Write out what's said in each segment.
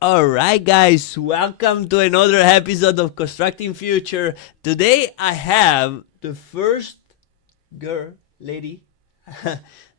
All right, guys, welcome to another episode of Constructing Future. Today I have the first girl, lady,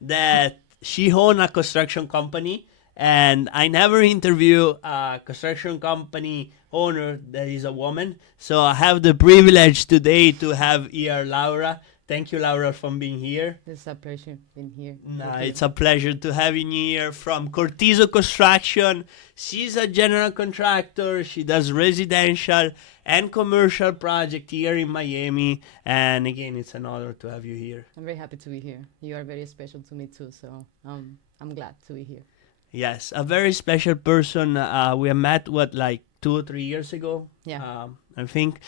that she own a construction company, and I never interview a construction company owner that is a woman. So I have the privilege today to have here Laura. Thank you, Laura, for being here. It's a pleasure being here Nah, with you. it's a pleasure to have you here from Cortizo Construction. She's a general contractor. She does residential and commercial project here in Miami. And again, it's an honor to have you here. I'm very happy to be here. You are very special to me too, so I'm glad to be here. Yes, a very special person. We met like 2 or 3 years ago. Yeah. I think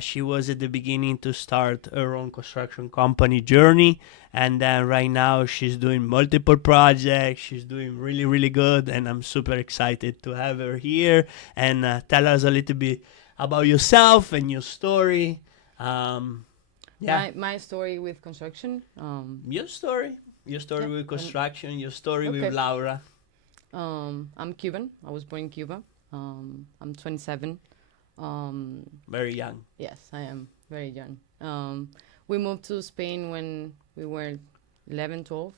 she was at the beginning to start her own construction company journey, and then right now she's doing multiple projects. She's doing really, really good, and I'm super excited to have her here and tell us a little bit about yourself and your story. Yeah, My story with construction. your story, Yeah, with construction, your story with okay. Laura. I'm Cuban. I was born in Cuba. I'm 27. Very young. Yes, I am very young. We moved to Spain when we were 11, 12,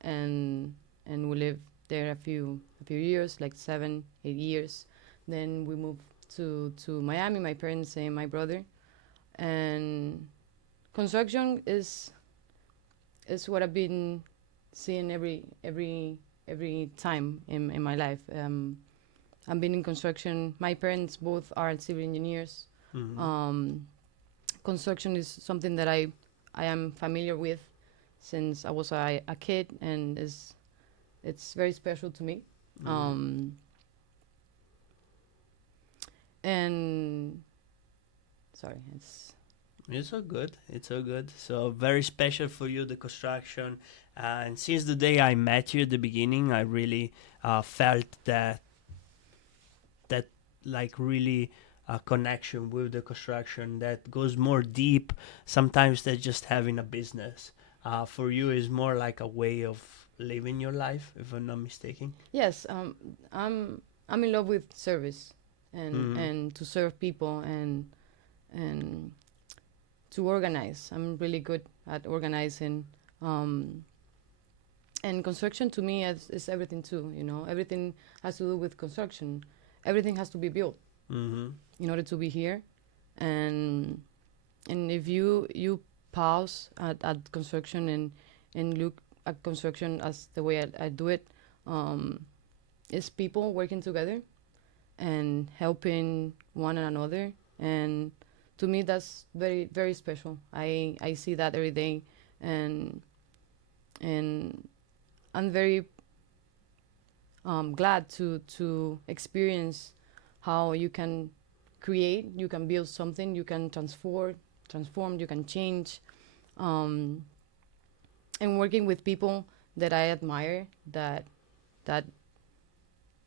and we lived there a few years, like 7, 8 years. Then we moved to Miami. My parents and my brother, and construction is what I've been seeing every time in my life. I've been in construction. My parents both are civil engineers. Mhm. Construction is something that I am familiar with since I was a kid, and it's very special to me. Mhm. And sorry, It's so good. It's so good. So very special for you, the construction. And since the day I met you at the beginning, I really felt that like really a connection with the construction that goes more deep. Sometimes than just having a business. For you, is more like a way of living your life, if I'm not mistaken. yes. I'm in love with service and Mhm. and to serve people and to organize. I'm really good at organizing. Um, and construction to me is everything too. Everything has to do with construction. Everything has to be built Mhm. in order to be here. And if you pause at construction and look at construction as the way I do it, it's people working together and helping one another. And to me, that's very, very special. I see that every day, and and I'm very glad to experience how you can create, you can build something, you can transform, you can change, um, and working with people that I admire, that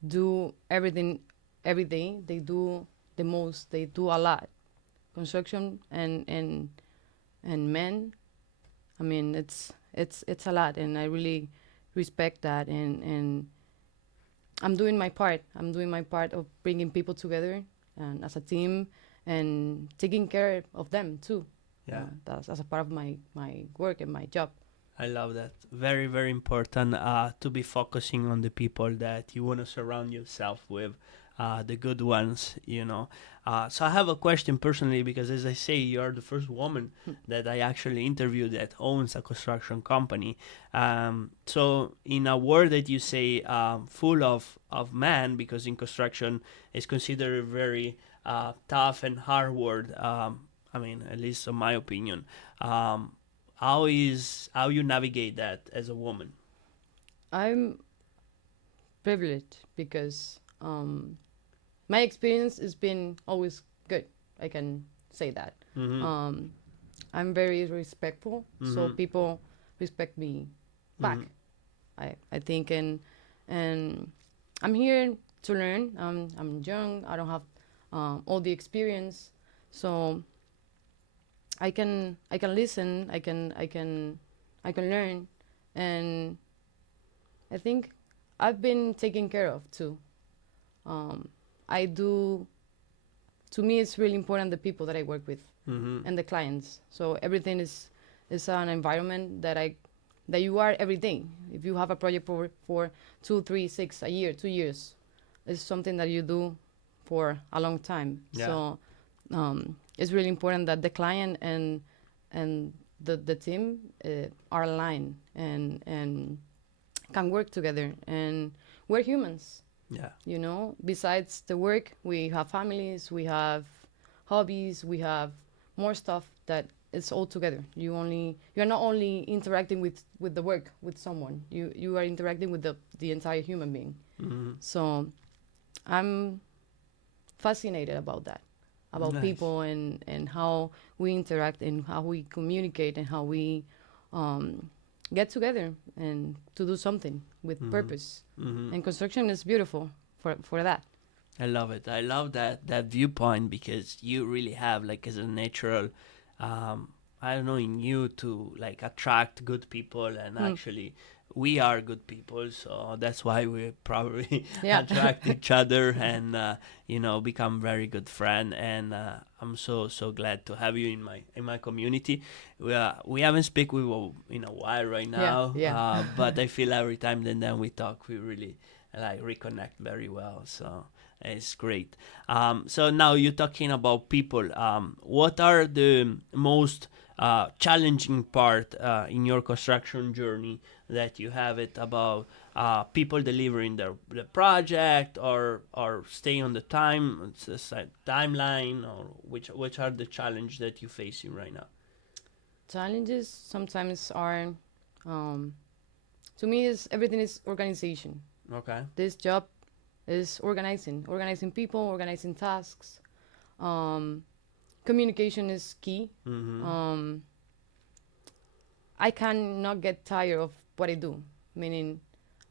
do everything every day. They do the most. They do a lot. Construction and men. I mean, it's a lot, and I really respect that. And I'm doing my part. I'm doing my part of bringing people together and as a team and taking care of them too. Yeah. That's as a part of my work and my job. I love that. Very, very important to be focusing on the people that you want to surround yourself with, the good ones. So I have a question personally because, as I say, you're the first woman that I actually interviewed that owns a construction company. So in a word that you say, full of man, because in construction it's considered a very tough and hard word. I mean, at least in my opinion. Um, how you navigate that as a woman? I'm privileged because my experience has been always good. I can say that. Mm-hmm. Um, I'm very respectful, so Mm-hmm. people respect me back. Mm-hmm. I think, and I'm here to learn. I'm young. I don't have all the experience, so I can listen. I can learn, and I think I've been taken care of too. um, I do. To me, it's really important the people that I work with Mm-hmm. and the clients. So everything is an environment that you are every day. If you have a project for 2, 3, 6, a year, 2 years, it's something that you do for a long time. Yeah. So it's really important that the client and the team are aligned and can work together. And we're humans, Yeah. you know. Besides the work, we have families, we have hobbies, we have more stuff that it's all together. You're not only interacting with the work with someone. You are interacting with the entire human being. Mm-hmm. So I'm fascinated about that, about Nice. people and how we interact and how we communicate and how we um, get together and to do something with Mm-hmm. purpose. Mm-hmm. And construction is beautiful for that. I love it. I love that viewpoint because you really have like as a natural, um, I don't know, in you to like attract good people, and Hmm. actually we are good people, so that's why we probably Yeah. attract each other and become very good friend. And I'm so glad to have you in my community. We haven't speak with in a while right Yeah. now, Yeah. but I feel every time then we talk, we really like reconnect very well. So. It's great. So now you're talking about people. What are the most challenging part in your construction journey that you have it about people delivering the project or staying on the time it's just like timeline, or which are the challenge that you facing right now? Challenges sometimes are, um, to me, is everything is organization. Okay. This job is organizing people, organizing tasks. Um, Communication is key. Mm-hmm. Um, I cannot get tired of what I do, meaning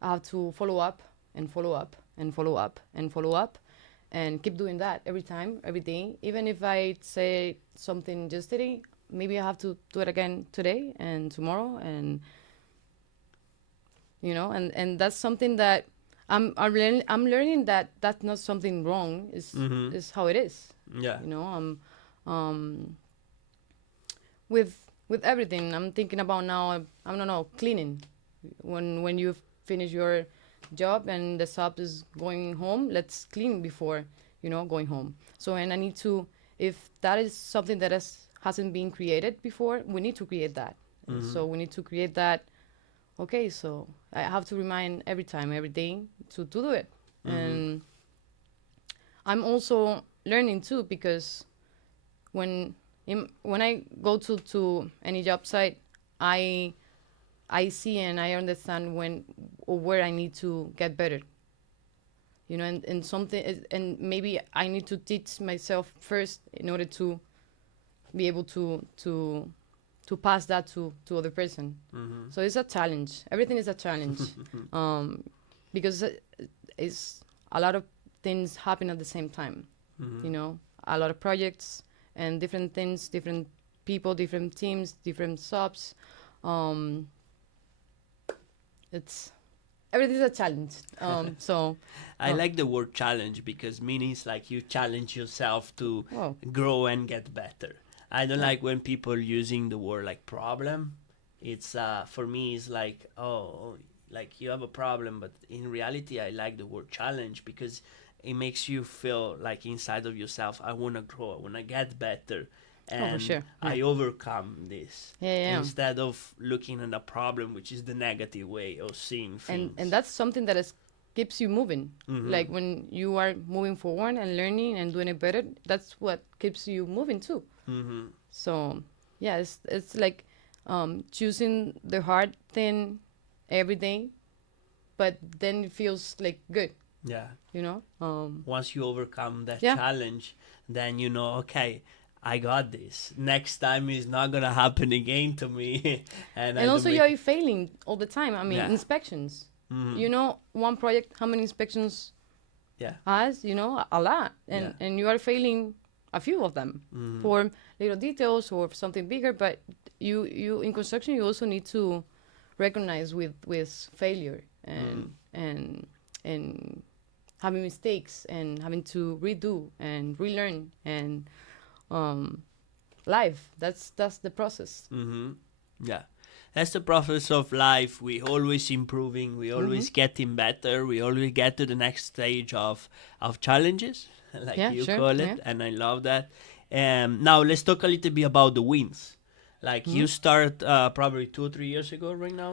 I have to follow up and follow up and follow up and follow up and keep doing that every time, every day. Even if I say something yesterday, maybe I have to do it again today and tomorrow, and and that's something that I'm learning that that's not something wrong. Mm-hmm. Is how it is. Yeah. Um, with everything I'm thinking about now, I don't know, cleaning. When you finish your job and the sub is going home, let's clean before going home. So, and I need to, if that is something that hasn't been created before, we need to create that. And Mm-hmm. so we need to create that. Okay, so I have to remind every time, every day to do it. Mm-hmm. And I'm also learning too, because when when I go to any job site, I I see and I understand when or where I need to get better. And and maybe I need to teach myself first in order to be able to pass that to other person. Mm-hmm. So it's a challenge. Everything is a challenge, um, because it's a lot of things happen at the same time. Mm-hmm. A lot of projects and different things, different people, different teams, different subs. Um, it's Everything's a challenge. So, I like the word challenge because means like you challenge yourself to well, grow and get better. I don't yeah. like when people using the word like problem. It's for me it's like, oh, like you have a problem, but in reality I like the word challenge because it makes you feel like inside of yourself, I want to grow, I want to get better, Oh, for and sure. Yeah. I overcome this Yeah, yeah, yeah. instead of looking at a problem, which is the negative way of seeing And things. that's something that keeps you moving. Mm-hmm. Like when you are moving forward and learning and doing it better, that's what keeps you moving too. Mm-hmm. So, yeah, it's like choosing the hard thing every day, but then it feels like good, Yeah. you know. Once you overcome that Yeah, challenge, then you know, okay, I got this. Next time is not gonna happen again to me, and I and don't also make. you're failing all the time. I mean, Yeah. inspections. Mm-hmm. One project, how many inspections Yeah. has? A lot, Yeah. and you are failing a few of them Mm-hmm. for little details or something bigger. But you in construction, you also need to recognize with failure Mm-hmm. and having mistakes and having to redo and relearn and um, life. That's the process. Mm-hmm. Yeah. That's the process of life. We always improving. We Hmm. always getting better. We always get to the next stage of challenges, like Yeah, you sure. call Yeah. it, and I love that. Now let's talk a little bit about the wins. Like Hmm. you start probably 2 or 3 years ago, right now.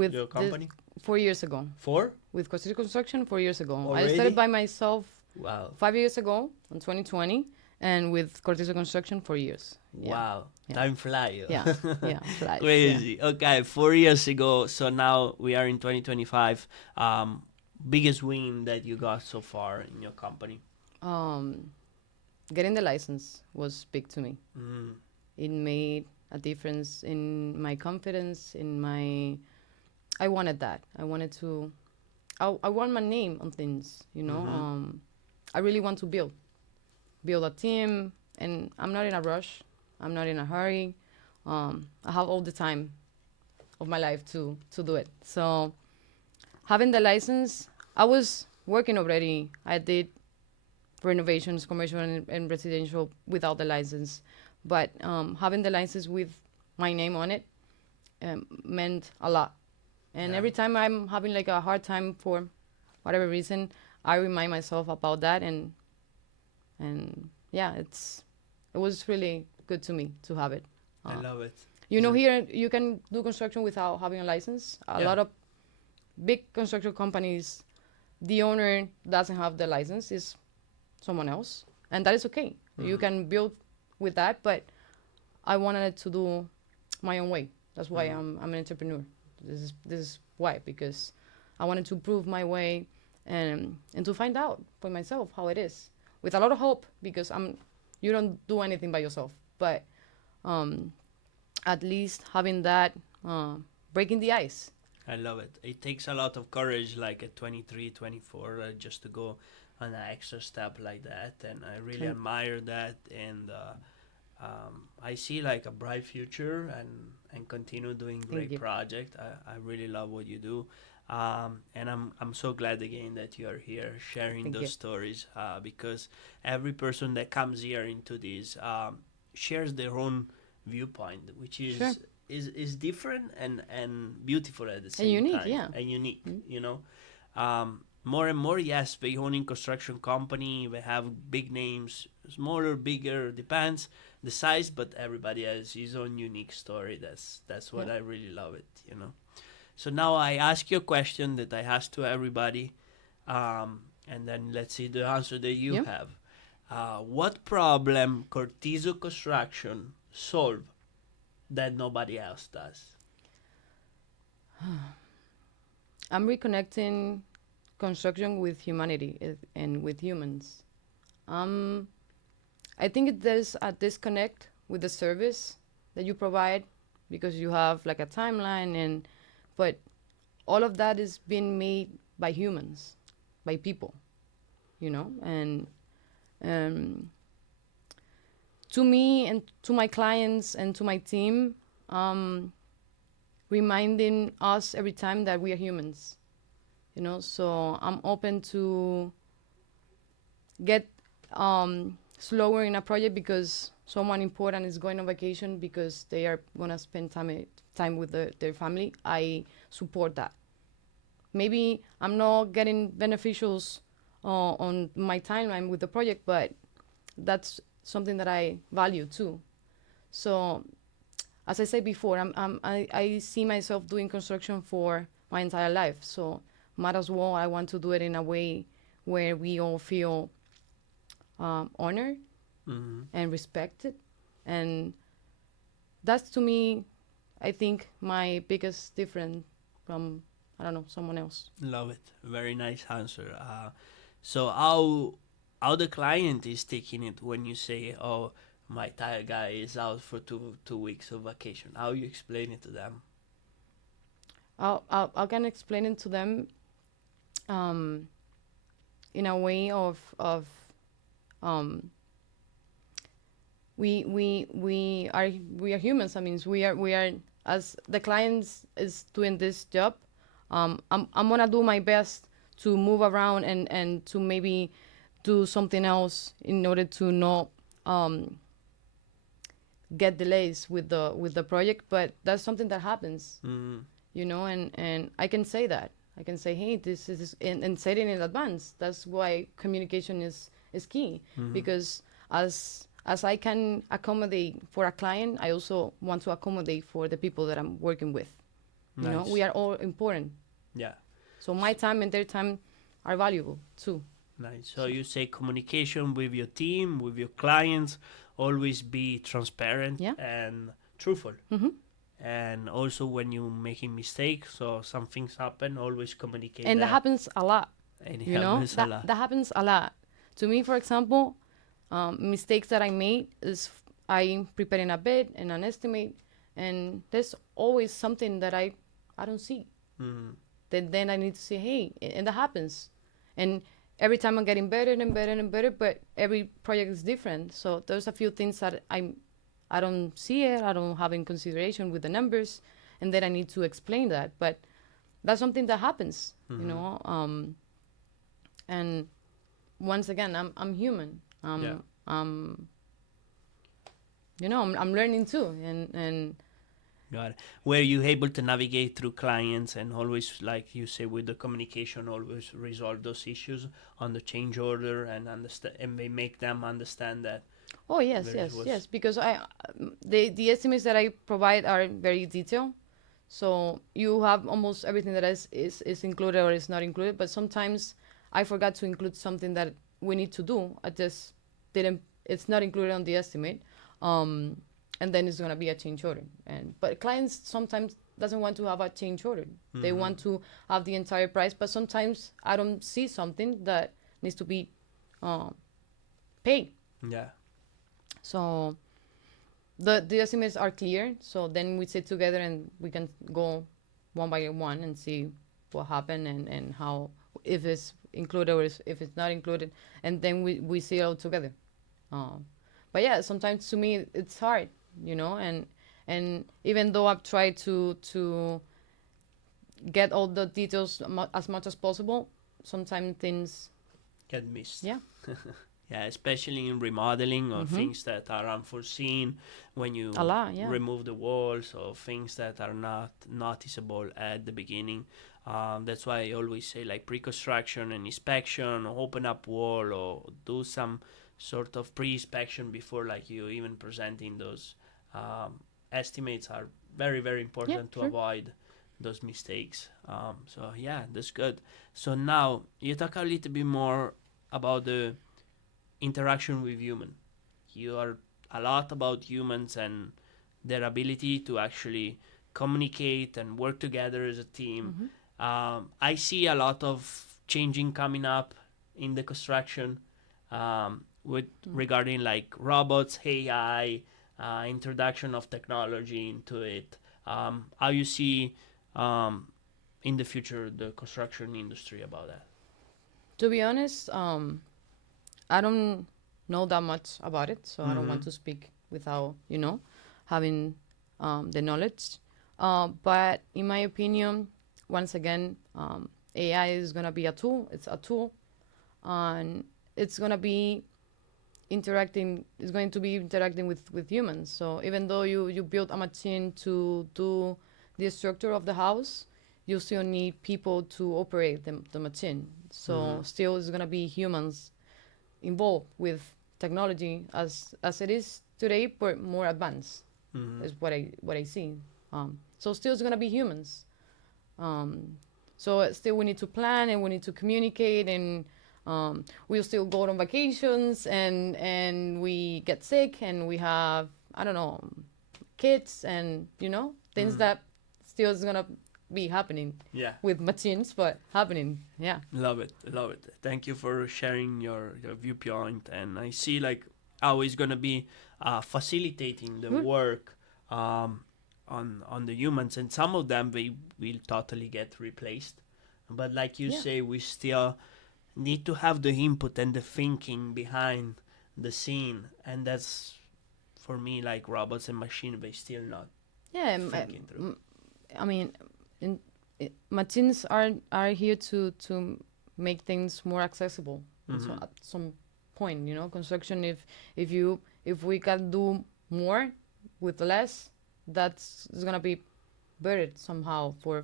With Your this company 4 years ago. 4 With Cortizo Construction 4 years ago. I started already. by myself Wow. 5 years ago in 2020, and with Cortizo Construction 4 years. Yeah, Wow, yeah, time fly. yeah, yeah. Flies. Yeah. Crazy. Okay, 4 years ago. So now we are in 2025. Biggest win that you got so far in your company? Um, Getting the license was big to me. Mm, It made a difference in my confidence. In my, I wanted that. I wanted to. I want my name on things. mm-hmm. I really want to build a team, and I'm not in a rush. I'm not in a hurry. I have all the time of my life to do it. So having the license, I was working already. I did renovations, commercial and residential without the license, but having the license with my name on it meant a lot. And Yeah, every time I'm having like a hard time for whatever reason, I remind myself about that, and yeah, it was really good to me to have it. I Uh, love it. So, Here you can do construction without having a license. A yeah. lot of big construction companies, the owner doesn't have the license, is someone else, and that is okay. You Mm-hmm. can build with that, but I wanted to do my own way. That's why Mm-hmm. I'm an entrepreneur. This is why, because I wanted to prove my way and to find out for myself how it is, with a lot of hope, because you don't do anything by yourself, but um, at least having that breaking the ice. I love it. It takes a lot of courage, like at 23, 24, just to go on an extra step like that. And I really And admire that. And I see like a bright future and continue doing thank great you, project. I really love what you do. And I'm so glad again that you are here sharing thank those you. stories because every person that comes here into this shares their own viewpoint, which Sure. is different and beautiful at the And same unique, time yeah. and unique. Mm. More and more, yes, they owning construction company. They have big names, smaller, bigger, depends the size, but everybody has his own unique story. That's what Yeah. I really love it. So now I ask you a question that I ask to everybody, and then let's see the answer that you Yeah. have. What problem Cortizo Construction solve that nobody else does? I'm reconnecting construction with humanity and with humans. Um, I think there's a disconnect with the service that you provide, because you have like a timeline, but all of that is being made by humans, by people, and um, to me and to my clients and to my team, um, reminding us every time that we are humans. So I'm open to get slower in a project because someone important is going on vacation, because they are going to spend time with their family. I support that. Maybe I'm not getting beneficials on my timeline with the project, but that's something that I value too. So as I said before, I see myself doing construction for my entire life. So might as well, I want to do it in a way where we all feel honored Mm-hmm. and respected. And that's, to me, I think, my biggest difference from, I don't know, someone else. Love it. Very nice answer. So how the client is taking it when you say, "Oh, my tire guy is out for 2 weeks of vacation"? How you explain it to them? I can explain it to them um, in a way of um, we are humans. I mean, we are, as the clients is doing this job. I'm gonna do my best to move around and to maybe do something else in order to not get delays with the project. But that's something that happens, Mm-hmm. and I can say that. I can say, hey, this is, and say it in advance. That's why communication is key, Mm-hmm. because as I can accommodate for a client, I also want to accommodate for the people that I'm working with. We Nice. are all important. Yeah. So my time and their time are valuable too. Nice. So So you say communication with your team, with your clients, always be transparent yeah. and truthful. hmm And also when you making mistakes, so some things happen, always communicate And that that, happens a lot. and it happens a That lot. that happens a lot. To me, for example, mistakes that I made is I preparing a bid and an estimate, and there's always something that I don't see. Mm-hmm. Then I need to say, hey, and that happens. And every time I'm getting better and better and better, but every project is different. So there's a few things that I don't see it, I don't have in consideration with the numbers, and then I need to explain that. But that's something that happens, Mm-hmm. And once again, I'm human. Yeah. I'm learning too, and Got it. Were you able to navigate through clients and always, like you say, with the communication, always resolve those issues on the change order and understand, and may make them understand that oh yes, there is yes, was. yes, because the estimates that I provide are very detailed. So you have almost everything that is included or is not included. But sometimes I forgot to include something that we need to do. I just didn't. It's not included on the estimate, um, and then it's gonna be a change order. But clients sometimes doesn't want to have a change order. They Mm-hmm. want to have the entire price. But sometimes I don't see something that needs to be uh, paid. Yeah. So the estimates are clear, so then we sit together and we can go one by one and see what happened and how, if it's included or if it's not included, and then we see it all together. But yeah, sometimes to me it's hard, and even though I've tried to get all the details as much as possible, sometimes things, Get missed. yeah. Yeah, especially in remodeling or Mm-hmm. things that are unforeseen when A you lot, yeah. remove the walls or things that are not noticeable at the beginning. That's why I always say like pre-construction and inspection, or open up wall, or do some sort of pre-inspection before like you even presenting those estimates are very very Yeah, important to sure. avoid those mistakes. So yeah, that's good. So now you talk a little bit more about the interaction with human. You are a lot about humans and their ability to actually communicate and work together as a team. Mm-hmm. I see a lot of changing coming up in the construction, with Mm. regarding like robots, AI, introduction of technology into it. How you see um, in the future the construction industry about that? To be honest, I don't know that much about it, so I don't Mm-hmm. want to speak without, having the knowledge. But in my opinion, once again, AI is gonna be a tool. It's a tool, and it's gonna be interacting. It's going to be interacting with humans. So even though you build a machine to do the structure of the house, you still need people to operate the machine. Mm-hmm. So still, it's gonna be humans involved with technology as it is today, but more advanced Mm-hmm. is what I see. So still it's gonna be humans. So still we need to plan and we need to communicate, and we'll still go on vacations, and we get sick and we have, I don't know, kids, and things Mm-hmm. that still is gonna be happening Yeah. with machines, but happening. Yeah. Love it, love it. Thank you for sharing your viewpoint. And I see like how it's gonna be facilitating the Good. work on the humans, and some of them they will totally get replaced. But like you Yeah. say, we still need to have the input and the thinking behind the scene, and that's for me like robots and machine. They still not Yeah. thinking through. I mean, in, machines are here to make things more accessible. And so at some point, construction, if we can do more with less, that's is gonna be better somehow for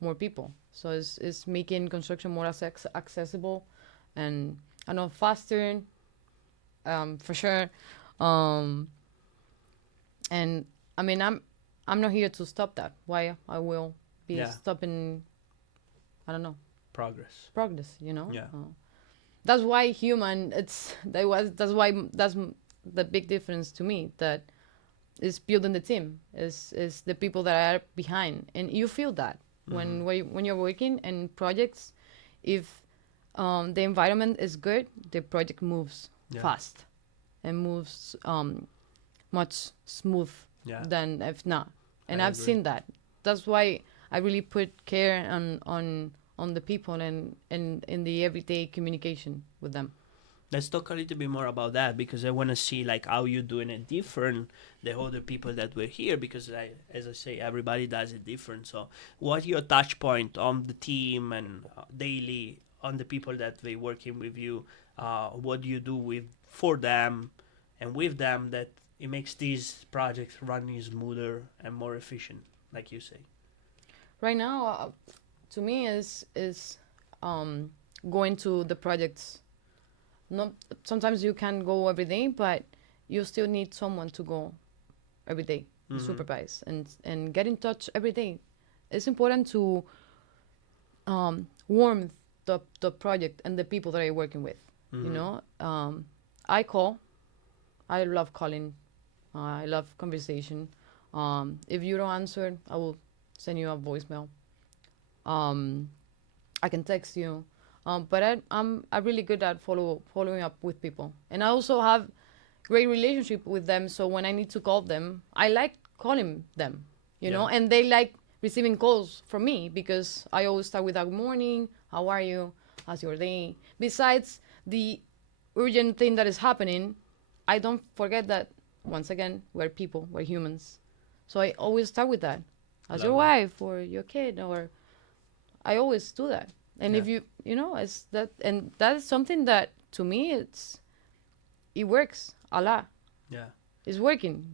more people. So it's making construction more accessible, and I know faster, for sure. Um, and I mean, I'm not here to stop that. Why I will be Yeah. stopping? I don't know, Progress. progress. Yeah. That's why human. That's why the big difference to me, that is building the team, is the people that are behind, and you feel that when you're working in projects. If the environment is good, the project moves Yeah. fast and moves much smooth Yeah. than if not. And I I've agree. seen that. That's why I really put care on the people, and in the everyday communication with them. Let's talk a little bit more about that, because I want to see like how you're doing it different the other people that were here, because as I say, everybody does it different. So what your touch point on the team and daily on the people that they working with you? What do you do with for them and with them that it makes these projects running smoother and more efficient, like you say? Right now, to me, is going to the projects. Not sometimes you can go every day, but you still need someone to go every day and supervise and get in touch every day. It's important to warm the project and the people that I'm working with. I call. I love calling. I love conversation. If you don't answer, I will send you a voicemail. Um, I can text you. But I'm really good at following up with people, and I also have great relationship with them. So when I need to call them, I like calling them, Yeah. and they like receiving calls from me, because I always start with a good morning. How are you? How's your day? Besides the urgent thing that is happening, I don't forget that, once again, we're people, we're humans. So I always start with that. How's your Lovely. wife or your kid? Or I always do that. And Yeah. if it's that, and that is something that to me it works a lot. Yeah. It's working.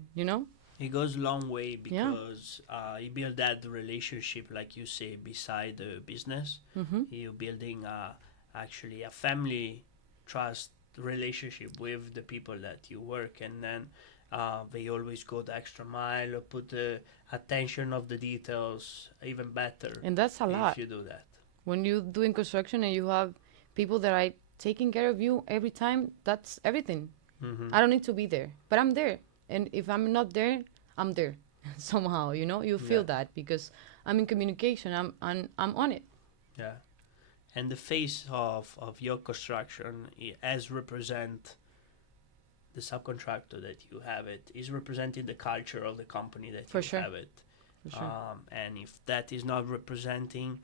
It goes a long way, Yeah. because you build that relationship, like you say, beside the business. You're building actually a family trust relationship with the people that you work, and then they always go the extra mile or put the attention of the details even better And that's a if lot. you do that. When you're doing construction and you have people that are taking care of you every time, that's everything. I don't need to be there, but I'm there. And if I'm not there, I'm there somehow. You feel Yeah. that, because I'm in communication. I'm on it. Yeah. And the face of your construction as represent the subcontractor that you have it is representing the culture of the company that For you sure. have it. For sure. And if that is not representing,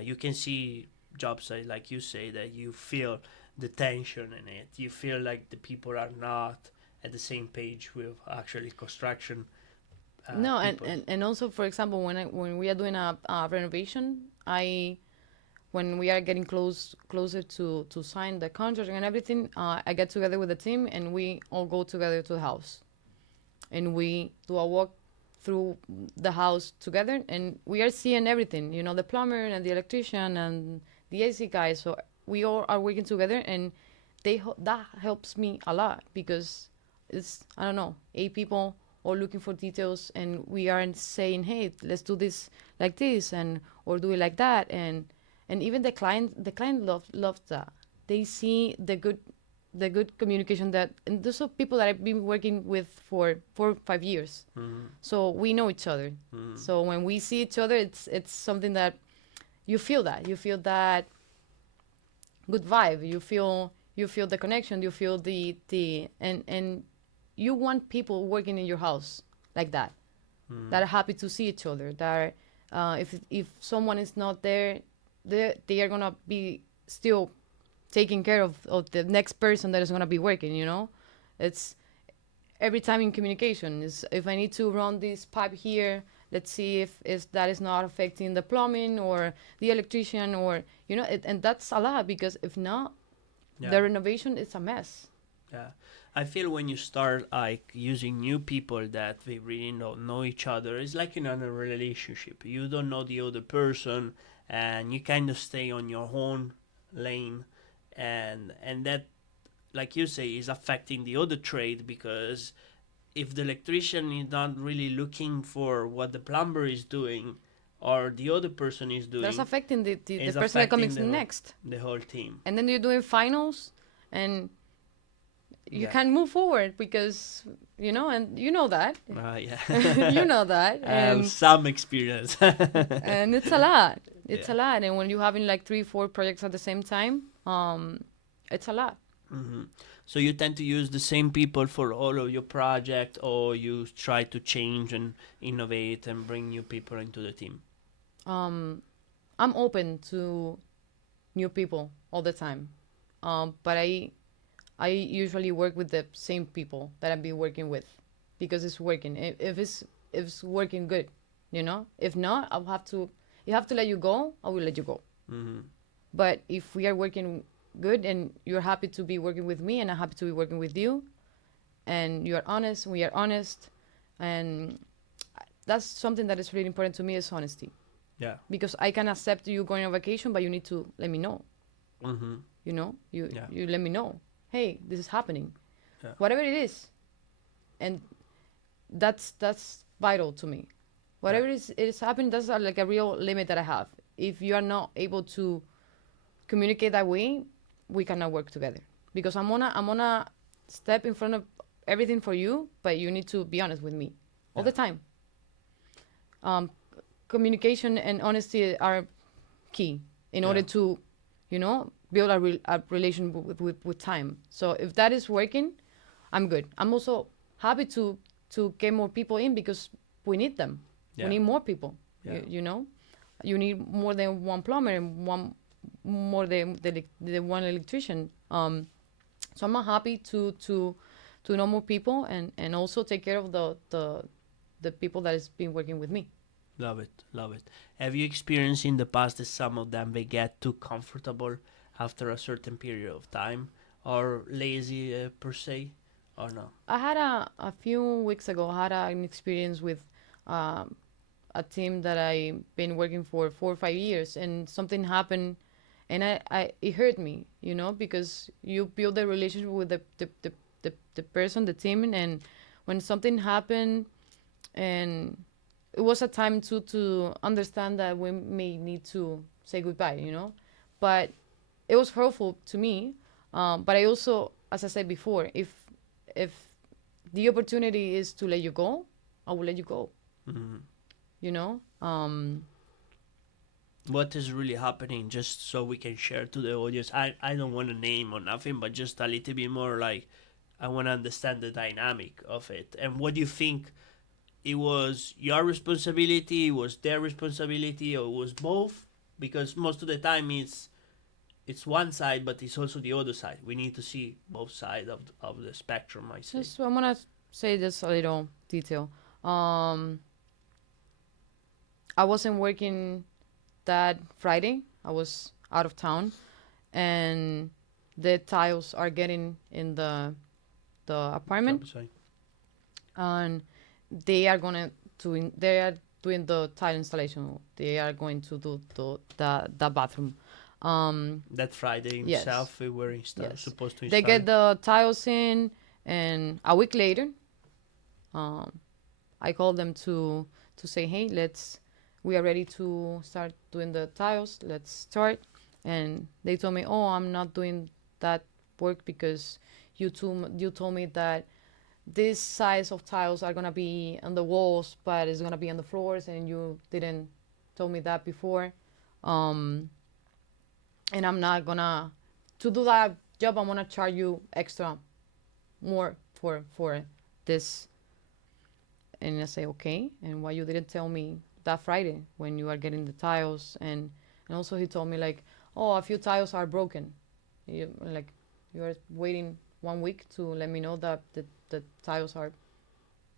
you can see jobs like you say that you feel the tension in it. You feel like the people are not at the same page with actually construction No, people. and also, for example, when we are doing a renovation, when we are getting closer to sign the contract and everything, I get together with the team, and we all go together to the house, and we do a walk through the house together, and we are seeing everything. The plumber and the electrician and the AC guy. So we all are working together, and that helps me a lot, because it's, I don't know, 8 people all looking for details, and we aren't saying, hey, let's do this like this, and or do it like that, and even the client loves that. They see the good communication, that, and those are people that I've been working with for 4 or 5 years. So we know each other. So when we see each other, it's something that you feel that good vibe. You feel the connection. You feel the and you want people working in your house like that, that are happy to see each other. That if someone is not there, they are gonna be still taking care of the next person that is gonna be working. It's every time in communication. Is if I need to run this pipe here, let's see if that is not affecting the plumbing or the electrician, or and that's a lot, because if not, Yeah. the renovation is a mess. Yeah, I feel when you start like using new people that they really don't know each other, it's like in a relationship. You don't know the other person, and you kind of stay on your own lane, and that, like you say, is affecting the other trade, because if the electrician is not really looking for what the plumber is doing or the other person is That's doing, affecting the is person that affecting comes next. the whole team. And then you're doing finals, and you Yeah. can't move forward because and you know that. Yeah. You know that. I have some experience. And it's a lot. It's Yeah. a lot. And when you're having like 3 4 projects at the same time, it's a lot. Hmm. So you tend to use the same people for all of your project, or you try to change and innovate and bring new people into the team? um I'm open to new people all the time, but I usually work with the same people that I've been working with, because it's working. If it's working good, if not, I'll have to you have to let you go, I will let you go. Hmm. But if we are working good and you're happy to be working with me and I'm happy to be working with you, and you are honest, we are honest, and that's something that is really important to me, is honesty. Yeah. Because I can accept you going on vacation, but you need to let me know. Hmm. You Yeah. you let me know, hey, this is happening, Yeah. whatever it is. And that's vital to me. Yeah. Whatever it is happening, that's like a real limit that I have. If you are not able to communicate that way, we cannot work together, because I'm gonna step in front of everything for you, but you need to be honest with me all Yeah. the time. um, Communication and honesty are key in order Yeah. to build a relation with time. So if that is working, I'm good. I'm also happy to get more people in, because we need them. We Yeah. need more people. Yeah. You need more than one plumber and one more than the one electrician. So I'm happy to know more people, and also take care of the people that has been working with me. Love it. Love it. Have you experienced in the past that some of them they get too comfortable after a certain period of time, or lazy per se, or no? I had a few weeks ago. I had an experience with um, a team that I've been working for 4 or 5 years, and something happened, and it hurt me, because you build a relationship with the person, the team, and when something happened, and it was a time to understand that we may need to say goodbye, but it was hurtful to me. But I also, as I said before, if the opportunity is to let you go, I will let you go. Hmm. You know. What is really happening, just so we can share to the audience? I don't want to name or nothing, but just a little bit more, like, I want to understand the dynamic of it. And what do you think, it was your responsibility, it was their responsibility, or it was both? Because most of the time it's one side, but it's also the other side. We need to see both sides of the spectrum, I say. Just I'm gonna say just a little detail. Um, I wasn't working that Friday. I was out of town, and the tiles are getting in the apartment, Sorry. and they are gonna they are doing the tile installation. They are going to do the bathroom. That Friday Yes, himself, we were yes. supposed to They install get it. the tiles in, and a week later, um, I called them to say, hey, we are ready to start doing the tiles. Let's start. And they told me, oh, I'm not doing that work because you told me that this size of tiles are gonna be on the walls, but it's gonna be on the floors, and you didn't tell me that before. Um, and I'm not gonna to do that job. I'm gonna charge you extra more for this. And I say, okay, and why you didn't tell me that Friday when you are getting the tiles? And also he told me like, oh, a few tiles are broken. You are waiting 1 week to let me know that the tiles are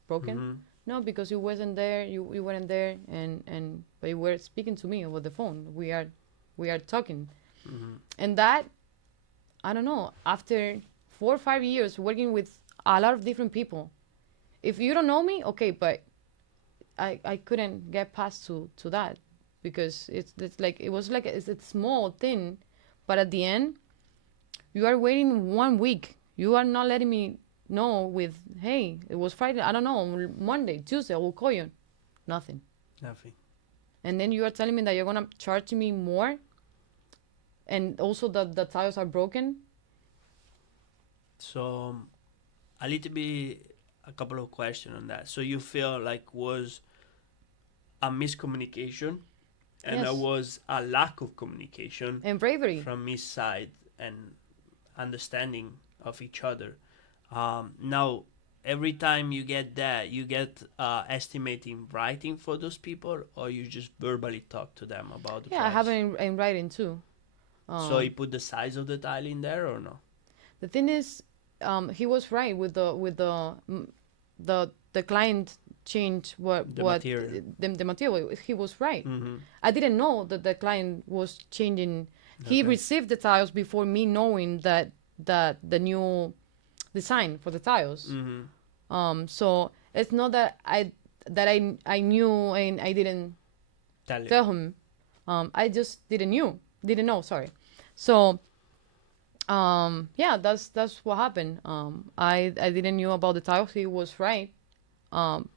broken. Mm-hmm. no, because you wasn't there, you weren't there, and but you were speaking to me over the phone. We are talking, and that, I don't know. After 4 or 5 years working with a lot of different people, if you don't know me, okay, but I couldn't get past to that, because it's like it was like it's a small thing, but at the end you are waiting 1 week. You are not letting me know with, hey, it was Friday. I don't know, Monday, Tuesday, I will call you. Nothing. Nothing. And then you are telling me that you're gonna charge me more, and also that the tires are broken. So a little bit, a couple of questions on that. So you feel like was a miscommunication and there Yes. was a lack of communication And bravery. from his side and understanding of each other. Now, every time you get that, you get estimate in writing for those people, or you just verbally talk to them about the Yeah, I have it price. in writing too. So you Um, put the size of the tile in there or no? the thing is, he was right with the client changed The material. the material. He was right. Mm-hmm. I didn't know that the client was changing. He Okay. received the tiles before me knowing that the new design for the tiles. Mm-hmm. So it's not that I knew and I didn't Tell you. tell him. I just didn't know. Sorry. So yeah, that's what happened. I didn't knew about the tiles. He was right. Um,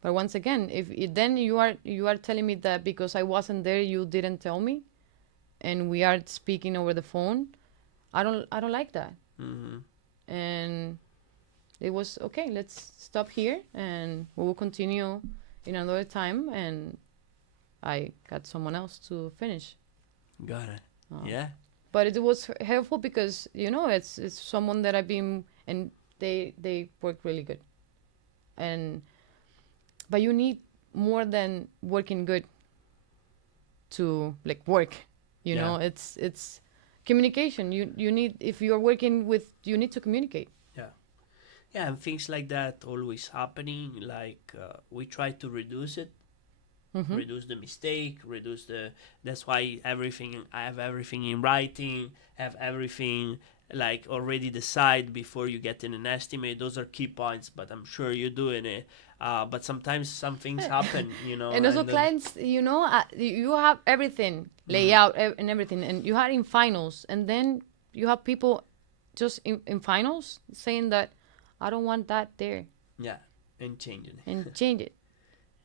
but once again, if then you are telling me that because I wasn't there, you didn't tell me, and we are speaking over the phone. I don't like that. Mm-hmm. And it was okay. Let's stop here, and we will continue in another time. And I got someone else to finish. Got it. Uh, Yeah. but it was helpful because it's someone that I've been, and they work really good. And but you need more than working good to like work. Yeah. It's communication. You need, if you're working with, you need to communicate. Yeah. Yeah, and things like that always happening. Like we try to reduce it, Mm-hmm. reduce the mistake, reduce the. That's why everything I have everything in writing, have everything like already decide before you get in an estimate. Those are key points, but I'm sure you're doing it. But sometimes some things happen, And also and then. clients, you have everything Mhm. layout and everything, and you had in finals, and then you have people just in finals saying that I don't want that there, Yeah, and changing it. and change it.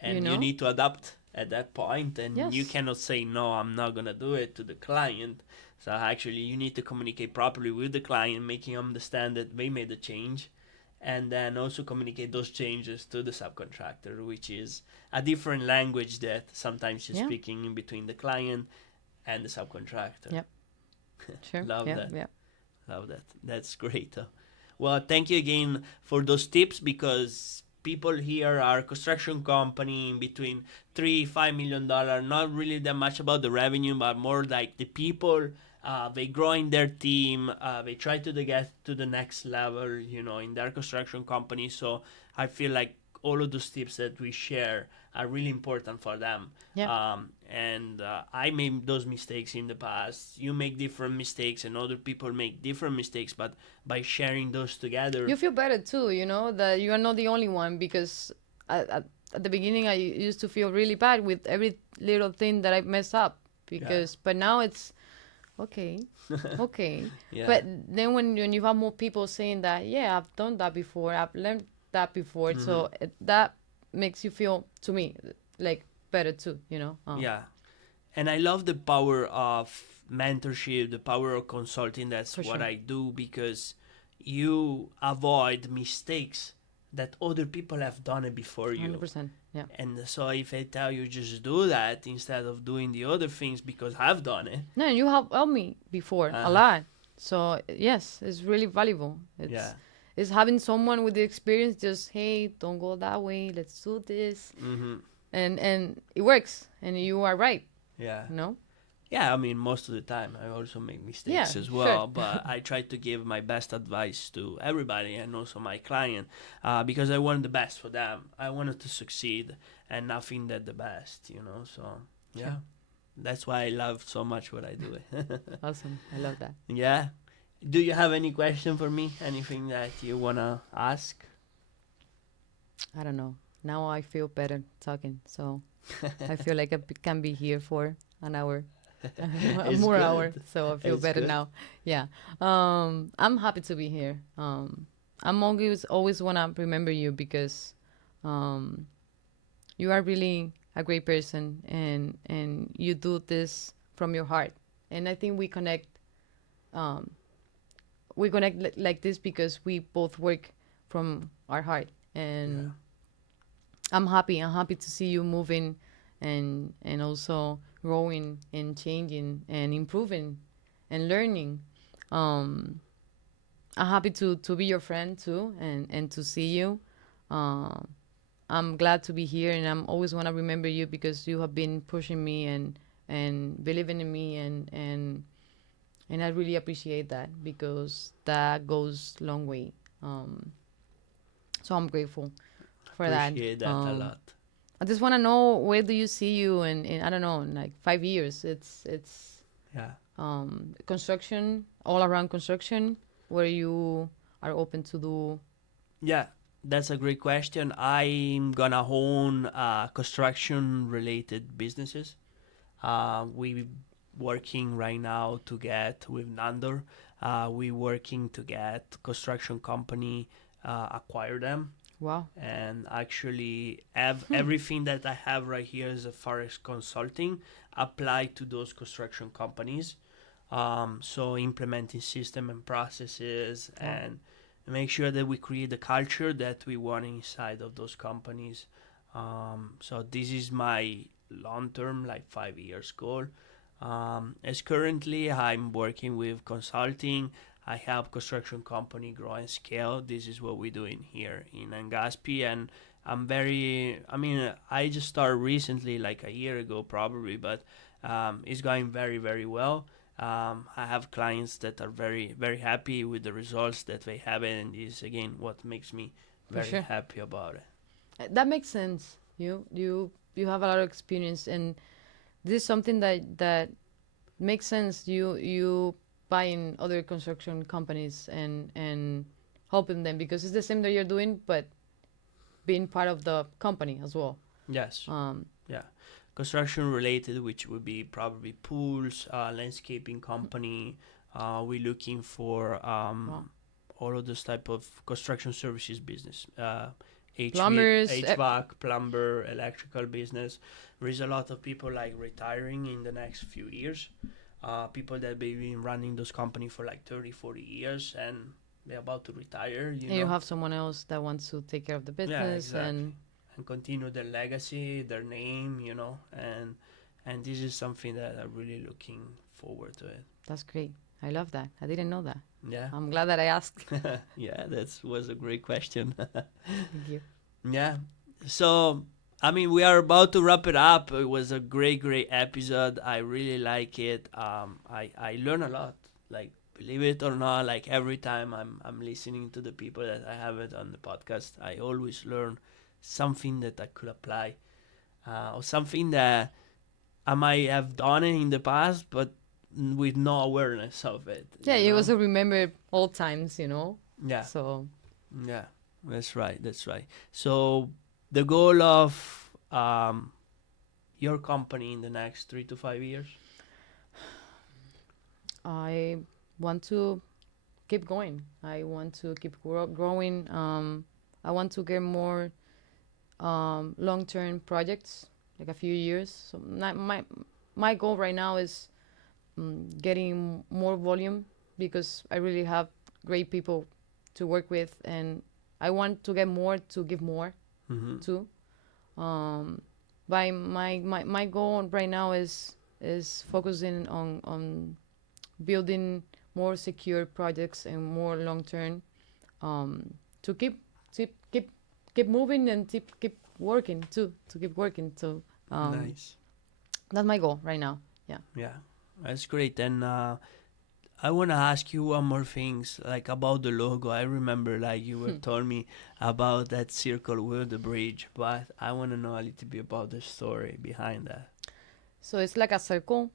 you And you know need to adapt at that point, and you yes. cannot say no, I'm not gonna do it to the client. So actually you need to communicate properly with the client, making them understand that they made a change, and then also communicate those changes to the subcontractor, which is a different language that sometimes you're Yeah. speaking in between the client and the subcontractor. Yep. Sure. Love Yeah. that. Yeah. Love that. That's great. Well, thank you again for those tips, because people here are construction company in between $3-5 million. Not really that much about the revenue, but more like the people. They grow in their team. They try to get to the next level, in their construction company. So I feel like all of those tips that we share are really important for them. Yeah. And I made those mistakes in the past. You make different mistakes, and other people make different mistakes. But by sharing those together, You feel better too, that you are not the only one, because at the beginning I used to feel really bad with every little thing that I mess up, yeah, but now it's okay. Okay. yeah, But then when you have more people saying that, yeah, I've done that before, I've learned that before, hmm, so that makes you feel, to me, like better too, yeah. And I love the power of mentorship, the power of consulting. That's for what sure. I do, because you avoid mistakes that other people have done it before you. 100%. Yeah. And so if I tell you just do that instead of doing the other things because I've done it, No, you have helped me before a uh, lot. So yes, it's really valuable. yeah, It's having someone with the experience, just, hey, don't go that way, let's do this. mm-hmm, And it works, and you are right, yeah. you know? Yeah, I mean, most of the time I also make Yeah, mistakes as sure. well, but I try to give my best advice to everybody and also my client, because I want the best for them. I wanted to succeed and nothing that the best, you know. So Sure. yeah, that's why I love so much what I do. Awesome. I love that. Yeah. Do you have any question for me? Anything that you wanna ask? I don't know. Now I feel better talking, so I feel like can be here for an hour, It's more good. hour. So I feel It's better good. now. Yeah. I'm happy to be here. I'm always wanna remember you because, um, you are really a great person, and you do this from your heart. And I think um, we connect like this because we both work from our heart. Yeah. And I'm happy to see you moving, and also growing and changing and improving and learning. um I'm happy to be your friend too, and to see you. um I'm glad to be here, and I'm always want to remember you because you have been pushing me and believing in me, and I really appreciate that because that goes long way. um so I'm grateful for that. Appreciate that a lot. I just want to know, where do you see you in, I don't know, in like 5 years? It's Yeah. construction, all around construction, where you are open to do. Yeah, that's a great question. I'm gonna own construction related businesses. We working right now to get with Nandor. We working to get construction company acquire them, Wow. and actually have everything that I have right here as far as consulting apply to those construction companies. So implementing system and processes Wow. and make sure that we create the culture that we want inside of those companies. So this is my long term, like 5 years goal. As currently I'm working with consulting, I help construction company grow and scale. This is what we're doing here in Angaspi, and I mean, I just started recently, like a year ago probably, but it's going very, very well. I have clients that are very, very happy with the results that they have, and is again what makes me For very sure. happy about it. That makes sense. You have a lot of experience, and this is something that makes sense. You buying other construction companies and helping them because it's the same that you're doing, but being part of the company as well. Yes, Um, yeah, construction related, which would be probably pools, landscaping company. We're looking for wow. all of those type of construction services business. Plumbers. HVAC, plumber, electrical business. There is a lot of people like retiring in the next few years. People that have been running those companies for like 30, 40 years and they're about to retire, you And you know. have someone else that wants to take care of the Yeah, business, exactly. and And continue their legacy, their name, you know, and this is something that I'm really looking forward to it. that's great. I love that. I didn't know that. Yeah. I'm glad that I asked. Yeah, that was a great question. Thank you. Yeah. So, I mean, we are about to wrap it up. It was a great, great episode. I really like it. I learn a lot. Like, believe it or not, like every time I'm listening to the people that I have it on the podcast, I always learn something that I could apply, or something that I might have done it in the past, but with no awareness of it. Yeah, You you know? also remember old times. Yeah. So Yeah, that's right. That's right. So the goal of your company in the next 3 to 5 years. I want to keep going. I want to keep growing. I want to get more long-term projects, like a few years. So my goal right now is getting more volume because I really have great people to work with, and I want to get more to give more Mm-hmm. too. Um, by my goal right now is focusing on building more secure projects and more long term, to keep moving and keep working too, to keep working. So Nice. that's my goal right now. Yeah. Yeah. That's great. And I want to ask you one more things, like about the logo. I remember like you were telling me about that circle with the bridge, but I want to know a little bit about the story behind that. So it's like a circle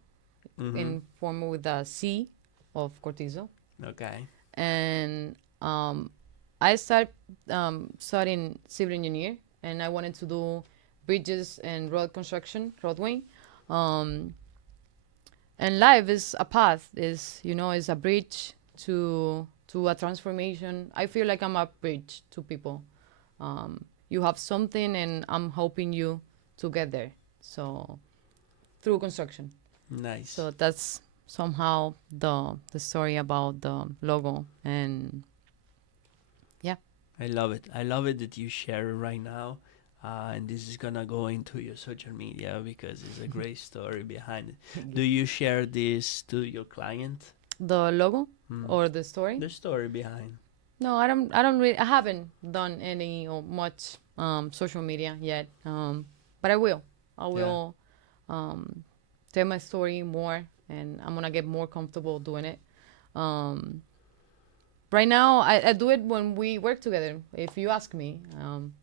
Mm-hmm. in form with a C of Cortizo. Okay. And I started studying civil engineer, and I wanted to do bridges and road construction, roadway. Um, and life is a path, is is a bridge to a transformation. I feel like I'm a bridge to people. You have something, and I'm helping you to get there. So through construction. Nice. So that's somehow the story about the logo. And yeah. I love it. I love it that you share it right now. And this is gonna go into your social media because it's a great story behind it. Thank Do you. you share this to your client? The logo Mm. or the story? The story behind. No, I don't. I don't really. I haven't done any or much social media yet. But I will. I Yeah. will tell my story more, and I'm gonna get more comfortable doing it. Um, right now, I do it when we work together. If you ask me,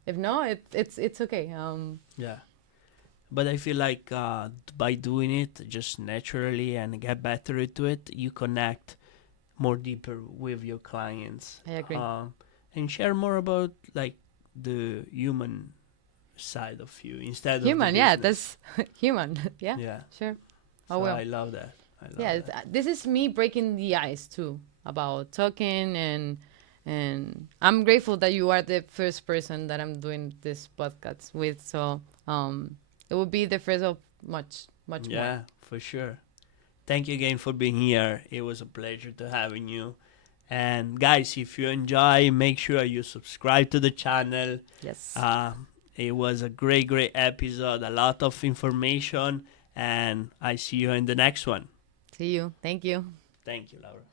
if no, it's okay. Yeah. But I feel like by doing it just naturally and get better into it, you connect more deeper with your clients, I agree. um, and share more about like the human side of you instead of the Human, yeah, business. that's human. Yeah, Yeah. sure. I So will. I love that. I Yeah, love that. this is me breaking the ice too about talking, and I'm grateful that you are the first person that I'm doing this podcast with. So it will be the first of much more. Yeah, for sure. Thank you again for being here. It was a pleasure to having you. And guys, if you enjoy, make sure you subscribe to the channel. Yes. Um, it was a great episode, a lot of information, and I see you in the next one. See you. Thank you. Thank you, Laura.